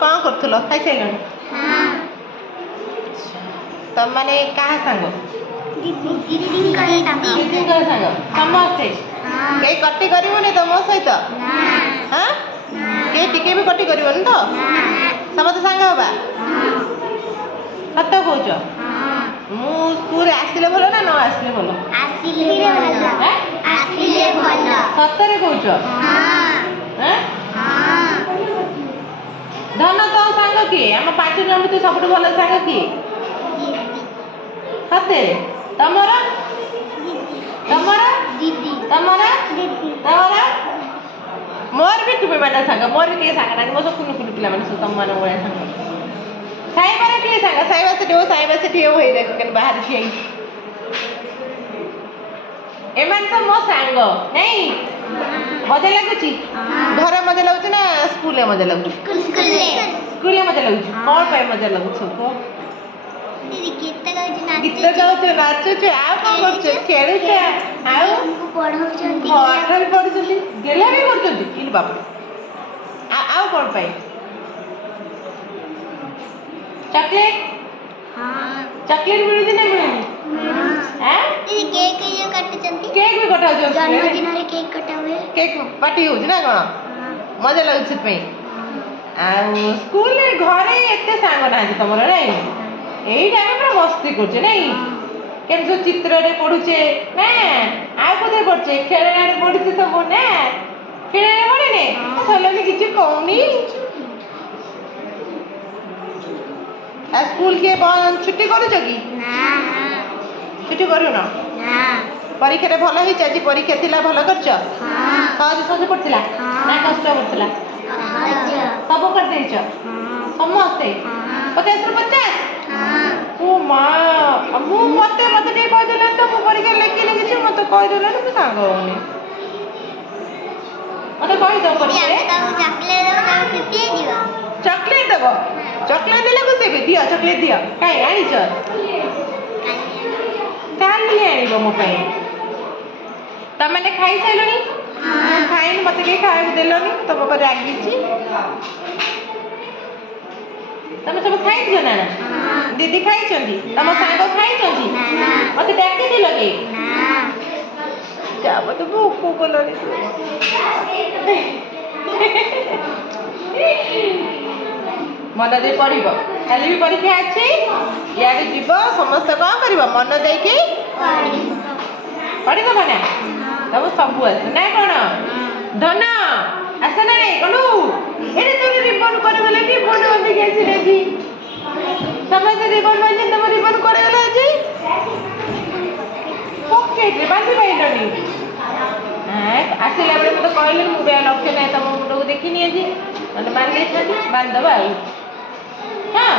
कौन करथुलो खाई साइलनी तम माने कहा सांग दीदी का सांग समस्ते के कट्टी करिवनी तो मो सहित हां के टिके भी कट्टी करिवनी तो समस्त सांग होबा सत कहूच मु स्कूल आसिले भलो ना न आसिले भलो आसिले भलो आसिले भलो सतरे कहूच हां धन तो सांग किए आम 5 जन भीतर सबुठ भल सांग किए सते तमरा तमरा दीदी तमरा दीदी तमरा मोर भी तुम्हें बेटा सांग मोर भी के सांग ना मो सब कुनु कुनु पिला माने तम माने ओया सांग साइबा रे के सांग साइबा से ठियो होई देखो केन बाहर छी एमान सब मो सांग नहीं मजा लागुची घर मजा लागुची ना स्कूल में मजा लागुची स्कूल में मजा लागुची कौन पे मजा लागुची को दीदी गीत गाउछ नाचुछ आ को करछ खेलुछ आ हमको पढाउछंती पाठन पढुछंती गेला भी करछंती इन बाप आ कौन पे चॉकलेट हां चॉकलेट मिलुची ना मिलुनी हां दीदी केक ये काटछंती केक भी कटा जो जन्मदिन रे केक कटा हुए केक पार्टी हो ना कौन मजा लागुछ पे आ स्कूल रे घरे एते सांग ना तमरो नहीं एई टाइम पर मस्ती करछे नहीं केन जो चित्र रे पढुछे ना आ कोदे पढछे खेलना रे पढुछे तो मो ना खेलना पढे ने चलो ने किछ कहूनी आ स्कूल के छुट्टी करू जगी ना छुट्टी करू ना ना परीक्षा रे भलो ही चाची परीक्षा थिला भलो करछ हां सहज सहज पड़थिला ना कष्ट पड़थिला सब कर देछ समस्ते 50 ରୁ 50 हां ओ मां मु मते टे कह देले तो मु परीक्षा लेखि किछ मते कह देले मु सांग होनी मते कहि दो परीक्षा चॉकलेट दो ना किते दियो चॉकलेट देबो चॉकलेट देले को से दियो चॉकलेट दियो काई आनी छ काली आनिबो मो पई तमने खाई साइलोनी हां खाइन मते के खाए देलोनी तो बाबा रागी छी तमे सब खाई दियो ना दीदी खाई चंदी तम सांग खाई चंदी मते डाके दिलो के ना जा मते भूख कोलनी मन दे पढ़िब काली भी परीक्षा अछि यारे जीव समस्त कौन करिब मन दे के पढ़ी दब ना तब सब आस ना कौन धन आस ना कलु एरे तोरे रिबन करे गले रिबन बंदी गेसी रे जी समस्त रिबन बंदी तुम रिबन करे गले जी पॉकेट रे बांधी पाइलनी आसिला बेले मते कहले मु बे लक्ष्य नै तम मुंड को देखि नि जी माने बांधी छथि बांध दबा हां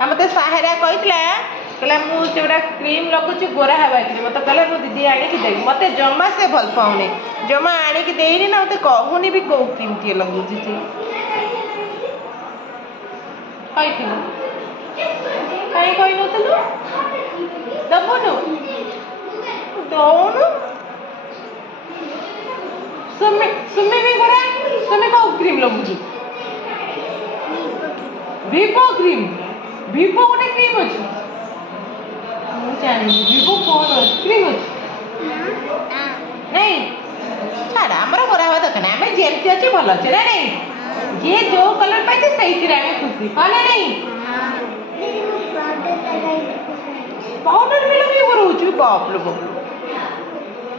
हमते साहेरा कहितला कहला मु सेबडा क्रीम लगुची गोरा हवा कि मते कहले मु दीदी आनी कि देई मते जमा से भल पाउनी जमा आनी कि देईनी ना मते कहूनी भी को क्रीम के लगुची छी कहिथिलु काई नतलु दबनु दोनु सुमे भी गोरा सुमे को क्रीम लगुची विवो गोटे क्रीम अछि मु जानि विवो कोन क्रीम अछि नहीं छाड़ा हमरा गोरा हवा दरकार हमें जेमती अछि भल अछि ना नहीं ये जो कलर पाइछे सही रे हमें खुशी भले नहीं पाउडर भी लगे करू छु बाप लो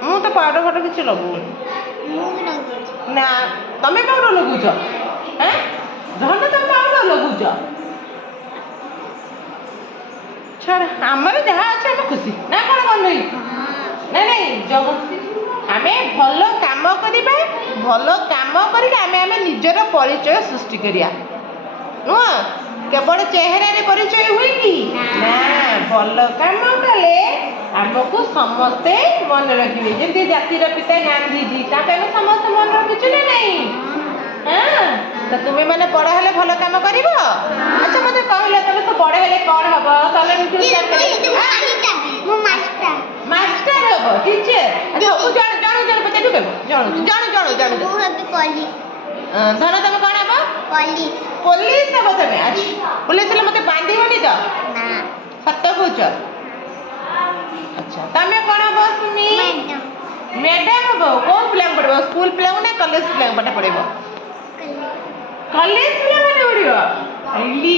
मु तो पाउडर फट किछ लगू ना तमे पाउडर लगू छ हैं धन तमे पाउडर लगू छ छाड़ हमर जहा अछि हम खुशी ना कोन नहीं ना नहीं जब हमें भलो काम करिबा भलो काम करिके हमें निजर परिचय सृष्टि करिया नो केवल चेहरा रे परिचय हुई कि ना भलो काम कले हमको समस्ते मन रखिबे जेंति जातिर पिता गांधी जी ताके हम समस्त मन रखिछु ना नहीं हां तो तुमे माने बड़ हेले भलो काम करिवो अच्छा मते कहले तमे तो बड़ हेले कोन हबो तले मु मास्टर मास्टर हबो टीचर अच्छा उ जान ଦେବି କହିବ ଜଣୁ ଜଣୁ ଜଣୁ ଜଣୁ ମୁଁ ହେବି ପୋଲିସ। ଧନ ତମେ କଣ ହବ ପୋଲିସ। ପୋଲିସ ହବ ତମେ ଆଚ୍ଛା ପୋଲିସ ହେଲେ ମତେ ବାନ୍ଧିବନି ତ ନା। ସତ କହୁଛ ଆଚ୍ଛା ତମେ କଣ ହବ ସୁମି ମ୍ୟାଡାମ। ମ୍ୟାଡାମ ହବ କୋଉ ପିଲାଙ୍କୁ ପଢିବ ସ୍କୁଲ ପିଲାଙ୍କୁ ନା କଲେଜ ପିଲାଙ୍କୁ ପାଠ ପଢିବ କଲେଜ ପିଲାଙ୍କୁ ପାଠ ପଢିବ ଆଇଲି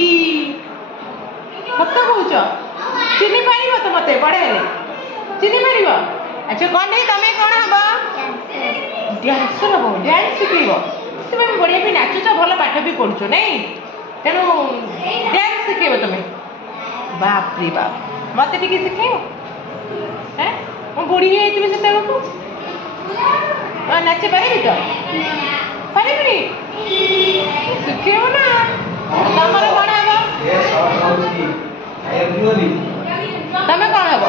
ସତ କହୁଛ ଚିହ୍ନି ପାରିବ ତ ମତେ ବଡ ହେଲେ ଚିହ୍ନି ପାରିବ ଆଚ୍ଛା କଣ ନେଇ ତମେ କଣ ହବ ଡ୍ୟାନ୍ସର ହବ ଡ୍ୟାନ୍ସ ଶିଖେଇବ ତୁମେ ବଢିଆ ବି ନାଚୁଛ ଭଲ ପାଠ ବି ପଢୁଛ ନାଇଁ ତେଣୁ ଡ୍ୟାନ୍ସ ଶିଖେଇବ ତମେ ବାପରେ ବାପ ମତେ ଟିକେ ଶିଖେଇବ ହେଁ ମୁଁ ବୁଢୀ ହେଇଯାଇଥିବି ସେତେବେଳକୁ ନାଚି ପାରିବି ତ ପାରିବିନି ଶିଖେଇବ ନା ତମର କଣ ହବ ତମେ କଣ ହବ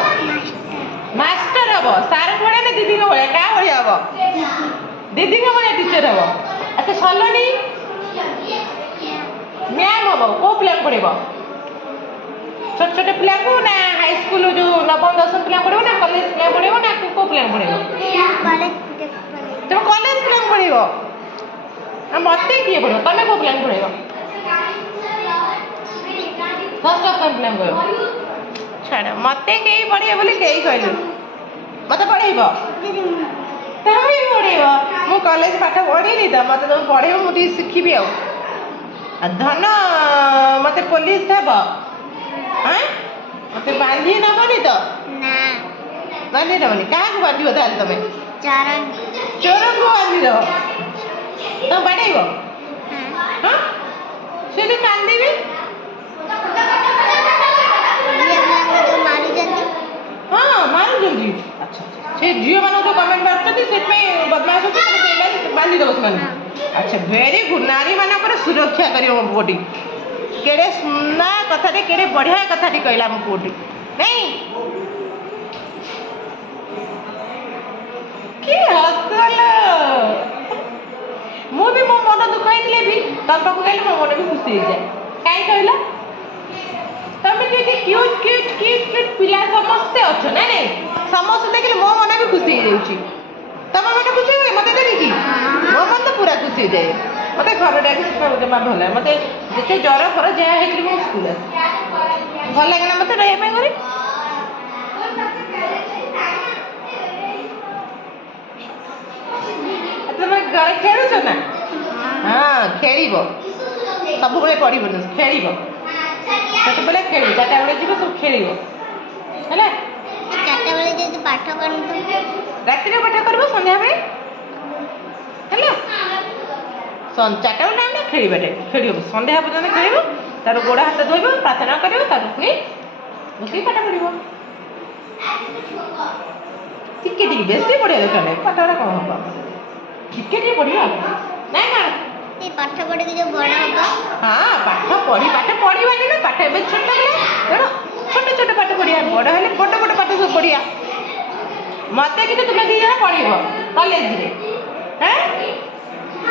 ମାଷ୍ଟର ହବ ସାର୍ ଭଳିଆ ନା ଦିଦିଙ୍କ ଭଳିଆ କାହା ଭଳିଆ ହବ ଦିଦିଙ୍କ ଭଳିଆ ଟିଚର ହବ ଆଚ୍ଛା ସଲୋନି ମ୍ୟାମ୍ ହବ କୋଉ ପିଲାଙ୍କୁ ପଢିବ ଛୋଟ ଛୋଟ ପିଲାଙ୍କୁ ନା ହାଇସ୍କୁଲ ଯୋଉ ନବମ ଦଶମ ପିଲାଙ୍କୁ ପଢିବ ନା କଲେଜ ପିଲାଙ୍କୁ ପଢିବ ନା କୋଉ ପିଲାଙ୍କୁ ପଢିବ ତମେ କଲେଜ ପିଲାଙ୍କୁ ପଢିବ ମତେ କିଏ ପଢିବ ତମେ କୋଉ ପିଲାଙ୍କୁ ପଢିବ ଫାର୍ଷ୍ଟ ଅଫ୍ ପିଲାଙ୍କୁ ପଢିବ ଛାଡ଼ ମତେ କେହି ପଢିବ ବୋଲି କେହି କହିଲେ ମତେ ପଢେଇବ ତମେ ପଢେଇବ ମୁଁ କଲେଜ ପାଠ ପଢିନି ତ ମତେ ତମେ ପଢେଇବ ମୁଁ ଟିକେ ଶିଖିବି ଆଉ ଧନ ମତେ ପୋଲିସ ହେବ ମତେ ବାନ୍ଧି ନବନି ତ ନା। ବାନ୍ଧି ନବନି କାହାକୁ ବାନ୍ଧିବ ତାହେଲେ ତମେ ଚୋରଙ୍କୁ ବାନ୍ଧିଦବ ତମେ ବାଡେଇବ ସେ ଯଦି କାନ୍ଦିବି ହଁ ମାରୁଛନ୍ତି ଆଚ୍ଛା ସେ ଝିଅମାନଙ୍କୁ କମେଣ୍ଟ ମାରୁଛନ୍ତି ସେଥିପାଇଁ ବଦମାସ ହେଉଛି ବାନ୍ଧିଦେବ ସେମାନଙ୍କୁ ଆଚ୍ଛା ଭେରି ଗୁଡ୍ ନାରୀମାନଙ୍କର ସୁରକ୍ଷା କରିବ ମୋ ପୁଅଟି କେଡ଼େ ସୁନ୍ଦର କଥାଟି କେଡ଼େ ବଢ଼ିଆ କଥାଟି କହିଲା ମୋ ପୁଅଟି ନାଇଁ କି ହସଲ ମୁଁ ବି ମୋ ମନ ଦୁଃଖ ହେଇଥିଲେ ବି ତମ ପାଖକୁ ଗଲେ ମୋ ମନ ବି ଖୁସି ହେଇଯାଏ କାହିଁ କହିଲ ତମେ ଯଦି କ୍ୟୁଟ୍ କ୍ୟୁଟ୍ କ୍ୟୁଟ୍ କ୍ୟୁଟ୍ ପିଲା ସମସ୍ତେ ଅଛ ନା ନାଇଁ ସମସ୍ତେ ଦେଖିଲେ ମୋ ମନ ବି ଖୁସି ହେଇଯାଉଛି ତମ ମନ ଖୁସି ହୁଏ ମତେ ଦେଖିକି ମୋ ମନ ତ ପୁରା ଖୁସି ହେଇଯାଏ ମତେ ଘରଟା ଜମା ଭଲ ଲାଗେ ମତେ ଯେତେ ଜ୍ୱର ଫର ଯାହା ହେଇଥିଲି ମୁଁ ସ୍କୁଲ ଆସେ ଭଲ ଲାଗେ ନା ମତେ ରହିବା ପାଇଁ ଘରେ ତମେ ଘରେ ଖେଳୁଛ ନା ହଁ ଖେଳିବ ସବୁବେଳେ ପଢିବନି ଖେଳିବ ସେତେବେଳେ ଖେଳିବ 4ଟା ବେଳେ ଯିବ ସବୁ ଖେଳିବ ହେଲା 4ଟା ବେଳେ ଯଦି ପାଠ କରନ୍ତୁ ରାତିରେ ପାଠ କରିବ ସନ୍ଧ୍ୟାବେଳେ ହେଲା 4ଟା ବେଳେ ଟାଇମ୍ରେ ଖେଳିବାଟେ ଖେଳିବ ସନ୍ଧ୍ୟା ପର୍ଯ୍ୟନ୍ତ ଖେଳିବ ତାର ଗୋଡ଼ ହାତ ଧୋଇବ ପ୍ରାର୍ଥନା କରିବ ତାପରେ ପୁଣି ବସିକି ପାଠ ପଢିବ ଟିକେ ଟିକେ ବେଶୀ ପଢିବା ଦରକାର ନାହିଁ ପାଠଟା କ'ଣ ହବ ଟିକେ ଟିକେ ପଢିବା ନାଇଁ କ'ଣ ପାଠ ପଢିକି ଯୋଉ ବଡ ହବ ହଁ ପାଠ ପଢିବାନି ନା ପାଠ ଏବେ ଛୋଟ ପିଲା ତେଣୁ ଛୋଟ ଛୋଟ ପାଠ ପଢିବା ବଡ ହେଲେ ବଡ ବଡ ପାଠ ସବୁ ପଢିବା ମତେ କିନ୍ତୁ ତୁମେ 2 ଜଣ ପଢିବ କଲେଜରେ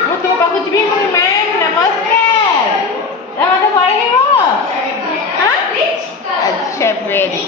ମୁଁ ତୁମ ପାଖକୁ ଯିବି ମ୍ୟାମ୍ ନମସ୍କାର ମତେ ପଢେଇବ ଆଚ୍ଛା ଭେରି